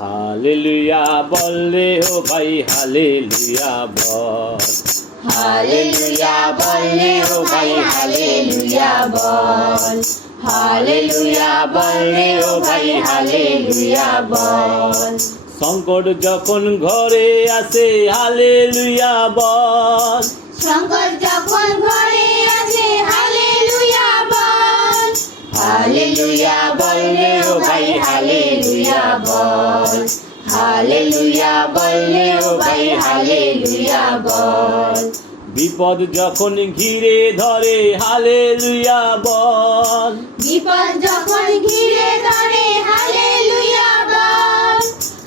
Hallelujah বললে ও ভাই hallelujah বল। Hallelujah বললে ও ভাই হালেলুয়া বল। হালেলুয়া বললে ও ভাই হালেলুয়া বল। সংকট যখন ঘরে আসে হালেলুয়া বল। শঙ্কর যখন ঘরে আছে হালেলুয়া বল। হালেলুয়া বললে ভাই হালেলুয়া বল। হালেলুয়া বললে ও ভাই হালেলুয়া বল। বিপদ যখন ঘিরে ধরে হালে হালেলুয়া বল। বিপদ যখন ঘিরে ধরে হালেলুয়া বল।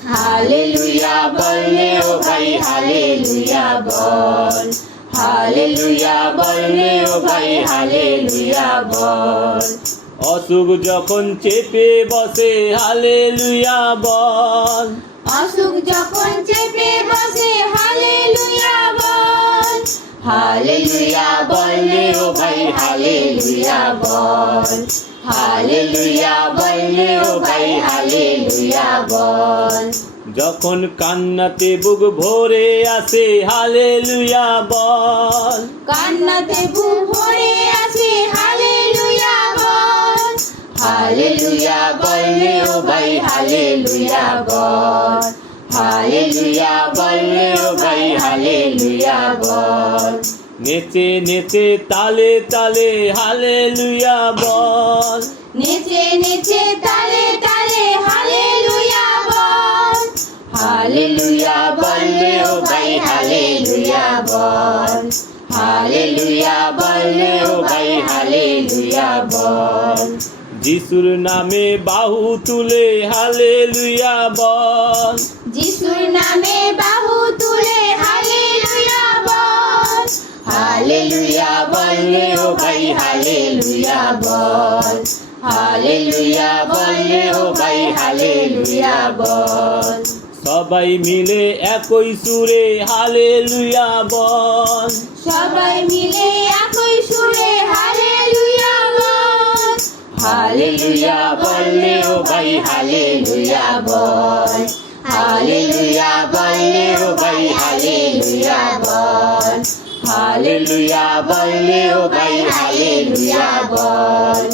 হালেলুয়া বললে ও ভাই হালেলুয়া বল। হালেলুয়া বললে ও ভাই হালেলুয়া বল। অসুখ যখন চেপে বসে হালেলুয়া বল। অসুখ যখন চেপে বসে হালেলুয়া বল। হালেলুয়া বললে ও ভাই হালেলুয়া বল। হালেলুয়া বললে ও ভাই হালেলুয়া বল। যখন কান্নাতে বুক ভরে আসে হালেলুয়া বল। কান্নাতে বুক ভরে আছে হালেলুয়া বললে ও ভাই হালেলুয়া বল হালেলুয়া বললে ও ভাই হালেলুয়া বল নেচে নেচে তালে তালে হালেলুয়া বল নেচে নেচে তালে তালে হালেলুয়া বল হালেলুয়া বললে ও ভাই হালেলুয়া বল হালেলুয়া বললে ও ভাই হালেলুয়া বল যিশুর নামে বাহু তুলে হালেলুয়া বল। যিশুর নামে বাহু তুলে হালেলুয়া বল। হালেলুয়া বললে ও ভাই হালেলুয়া বল। হালেলুয়া বললে ও ভাই হালেলুয়া বল। সবাই মিলে একই সুরে হালেলুয়া বল। সবাই মিলে একই সুরে বল হালেলুয়া বললে ও ভাই হালেলুয়া বল হালেলুয়া বললে ও ভাই হালেলুয়া বল হালেলুয়া বললে ও ভাই হালেলুয়া বল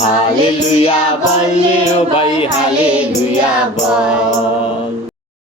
হালেলুয়া বললে ও ভাই হালেলুয়া বল